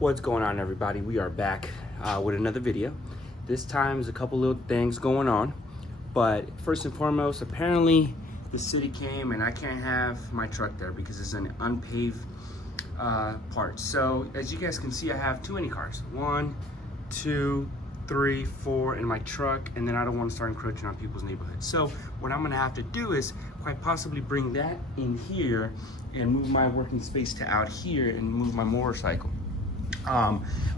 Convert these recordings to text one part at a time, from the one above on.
What's going on, everybody? We are back with another video. This time there's a couple little things going on, but first and foremost, apparently the city came and I can't have my truck there because it's an unpaved part. So as you guys can see, I have too many cars. 1, 2, 3, 4 in my truck, and then I don't want to start encroaching on people's neighborhoods. So what I'm gonna have to do is quite possibly bring that in here and move my working space to out here and move my motorcycle.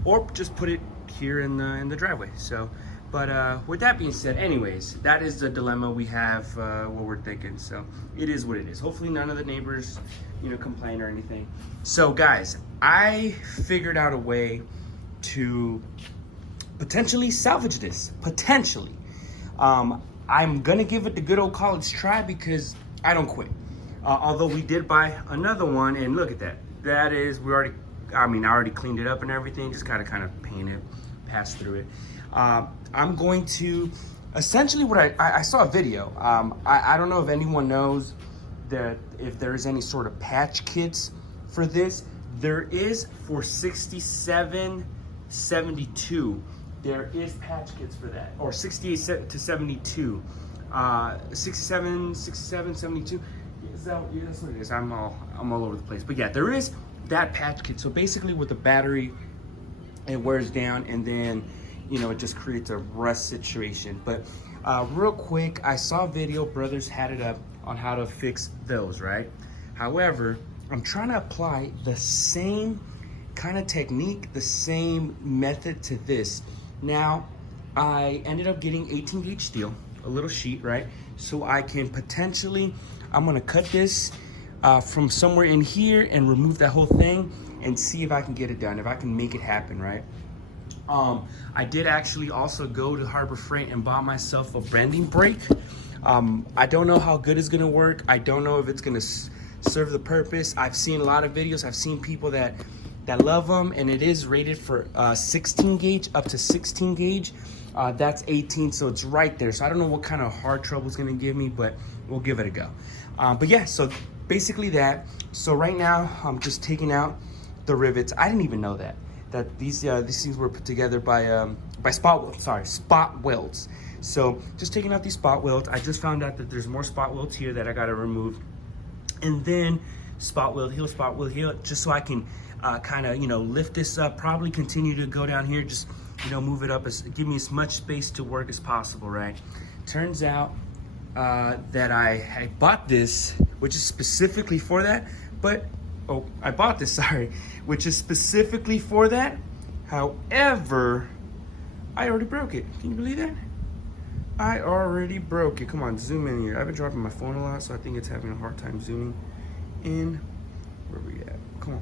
Or just put it here in the driveway. So, but with that being said, anyways, that is the dilemma we have, what we're thinking. So it is what it is. Hopefully none of the neighbors, complain or anything. So guys, I figured out a way to potentially salvage this. Potentially. I'm gonna give it the good old college try because I don't quit. Although we did buy another one, and look at that. That is, I already cleaned it up and everything, just gotta kind of paint it, pass through it. I'm going to, essentially what I saw a video. I don't know if anyone knows that if there's any sort of patch kits for this. There is for 67.72. There is patch kits for that, or 68 to 72. 67, 72. Yeah, that's what it is. I'm all over the place. But yeah, there is that patch kit. So basically with the battery, it wears down and then, it just creates a rust situation. But real quick, I saw a video, brothers had it up on how to fix those, right? However, I'm trying to apply the same kind of technique, the same method to this. Now, I ended up getting 18 gauge steel, a little sheet, right? So I can potentially, I'm gonna cut this from somewhere in here and remove that whole thing and see if I can get it done, if I can make it happen, right? I did actually also go to Harbor Freight and bought myself a bending brake. I don't know how good it's gonna work. I don't know if it's gonna serve the purpose. I've seen a lot of videos. I've seen people that love them, and it is rated for 16 gauge up to 16 gauge. That's 18, so it's right there. So I don't know what kind of hard trouble it's gonna give me, but we'll give it a go. But yeah, so basically that. So right now I'm just taking out the rivets. I didn't even know that these things were put together by spot welds. So just taking out these spot welds. I just found out that there's more spot welds here that I gotta remove, and then spot weld here, just so I can kind of lift this up. Probably continue to go down here, just move it up, give me as much space to work as possible, right? Turns out that I bought this, which is specifically for that, which is specifically for that. However, I already broke it. Can you believe that? I already broke it. Come on, zoom in here. I've been dropping my phone a lot, so I think it's having a hard time zooming in. Where we at? Come on.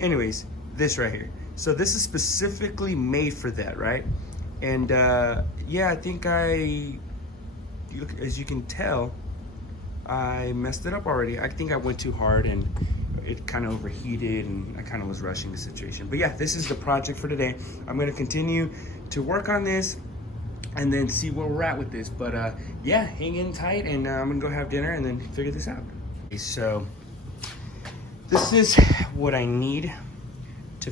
Anyways, this right here. So this is specifically made for that, right? And yeah, I think as you can tell, I messed it up already. I think I went too hard and it kind of overheated and I kind of was rushing the situation. But yeah, this is the project for today. I'm gonna continue to work on this and then see where we're at with this. But yeah, hang in tight, and I'm gonna go have dinner and then figure this out. Okay, so this is what I need to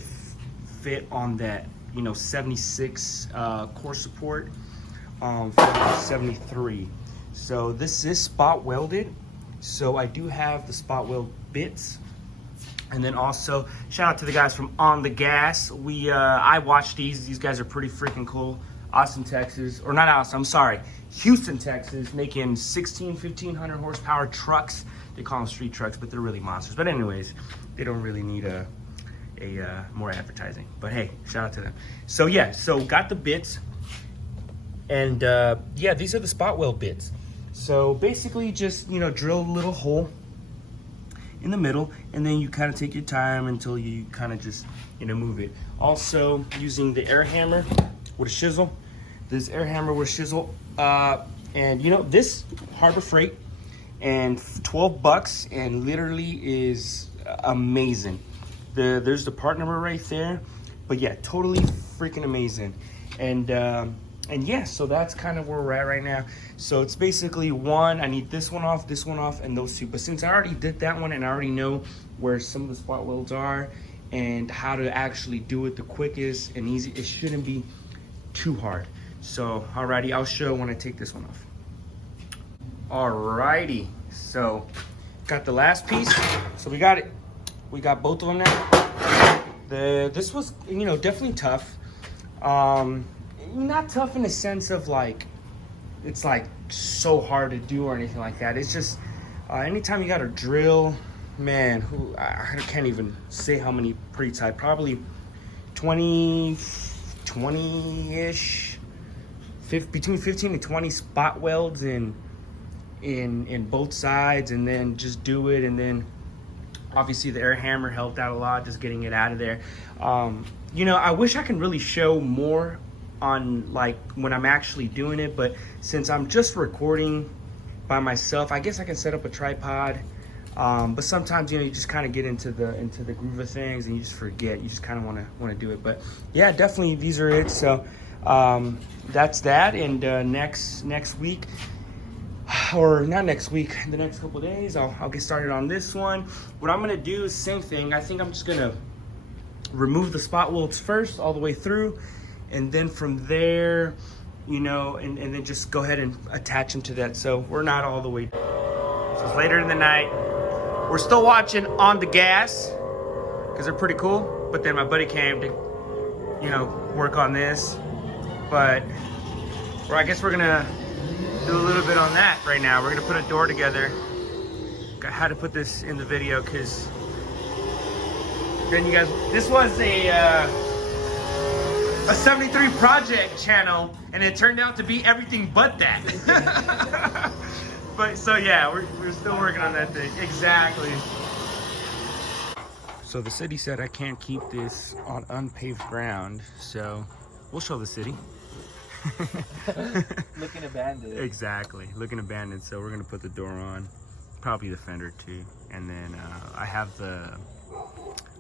fit on that 76 core support for 73. So this is spot welded, so I do have the spot weld bits. And then also shout out to the guys from On the Gas. I watched these guys are pretty freaking cool. Austin, Texas, or not Austin, I'm sorry, Houston, Texas, making 1500 horsepower trucks. They call them street trucks, but they're really monsters. But anyways, they don't really need a more advertising. But hey, shout out to them. So yeah, so got the bits, and yeah, these are the spot weld bits. So basically just drill a little hole in the middle, and then you kind of take your time until you kind of just move it. Also using the air hammer with a chisel. This air hammer with a chisel, and this Harbor Freight, and $12, and literally is amazing. There's the part number right there, but yeah, totally freaking amazing. And yeah, so that's kind of where we're at right now. So it's basically one, I need this one off, and those two. But since I already did that one and I already know where some of the spot welds are, and how to actually do it the quickest and easy. It shouldn't be too hard. So, alrighty, I'll show when I take this one off. Alrighty, so got the last piece. So we got it. We got both of them now. This was, you know, definitely tough. Not tough in the sense of like, it's like so hard to do or anything like that. It's just, anytime you got to drill, man, I can't even say how many pre-type, probably 20-ish, between 15 and 20 spot welds in both sides, and then just do it. And then obviously the air hammer helped out a lot, just getting it out of there. You know, I wish I can really show more on like when I'm actually doing it, but since I'm just recording by myself, I guess I can set up a tripod. But sometimes, you know, you just kind of get into the groove of things and you just forget. You just kind of want to do it. But yeah, definitely these are it. So that's that. And next week, or not next week, the next couple days, I'll get started on this one. What I'm gonna do is same thing. I think I'm just gonna remove the spot welds first all the way through, and then from there, you know, and then just go ahead and attach them to that. So we're not all the way. So it's later in the night. We're still watching On the Gas because they're pretty cool. But then my buddy came to, you know, work on this. But, or I guess we're gonna do a little bit on that right now. We're gonna put a door together. I had to put this in the video because then you guys, this was a 73 project channel, and it turned out to be everything but that. But so yeah, we're still working on that thing. Exactly. So the city said I can't keep this on unpaved ground, so we'll show the city. Looking abandoned. Exactly, looking abandoned. So we're gonna put the door on, probably the fender too, and then I have the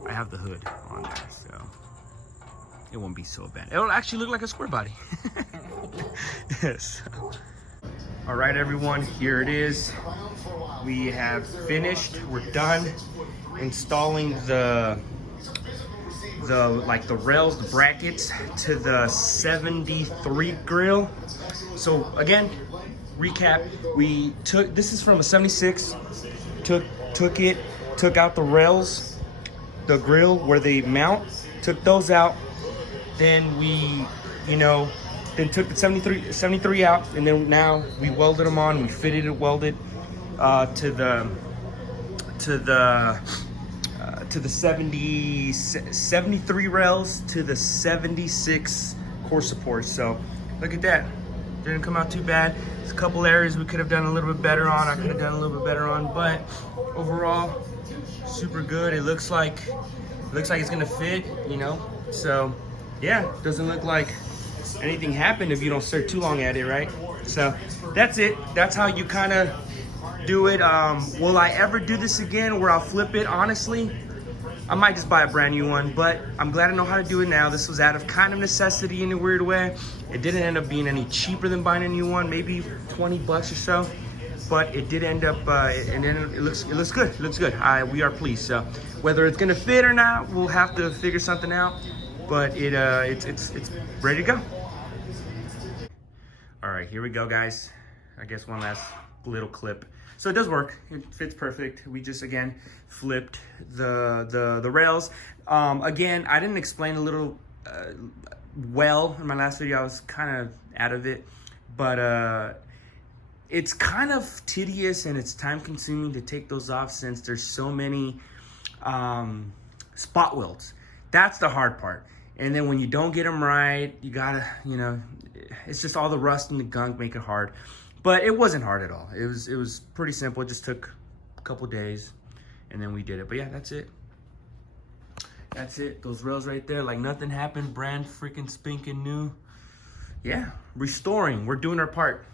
hood on there, so it won't be so abandoned. It'll actually look like a square body. Yes. All right, everyone, here it is. We have finished. We're done installing the rails, the brackets to the 73 grill. So again, recap, we took, this is from a 76, took out the rails, the grill where they mount, took those out. Then we, you know, then took the 73 out, and then now we welded them on. We fitted it, welded to the 73 rails to the 76 core supports. So look at that, didn't come out too bad. There's a couple areas we could have done a little bit better on. I could have done a little bit better on, but overall, super good. It looks like it's gonna fit, you know. So yeah, doesn't look like anything happened if you don't stare too long at it, right? So that's it. That's how you kind of do it. Will I ever do this again where I'll flip it? Honestly, I might just buy a brand new one, but I'm glad I know how to do it now. This was out of kind of necessity in a weird way. It didn't end up being any cheaper than buying a new one, maybe 20 bucks or so, but it did end up, and then it looks good. It looks good. We are pleased. So whether it's gonna fit or not, we'll have to figure something out. But it's ready to go. All right, here we go, guys. I guess one last little clip. So it does work. It fits perfect. We just again flipped the rails. Again, I didn't explain a little well in my last video. I was kind of out of it, but it's kind of tedious and it's time consuming to take those off since there's so many spot welds. That's the hard part. And then when you don't get them right, you gotta, you know, it's just all the rust and the gunk make it hard. But it wasn't hard at all. It was pretty simple. It just took a couple days and then we did it. But yeah, that's it. That's it. Those rails right there, like nothing happened. Brand freaking spanking new. Yeah, restoring. We're doing our part.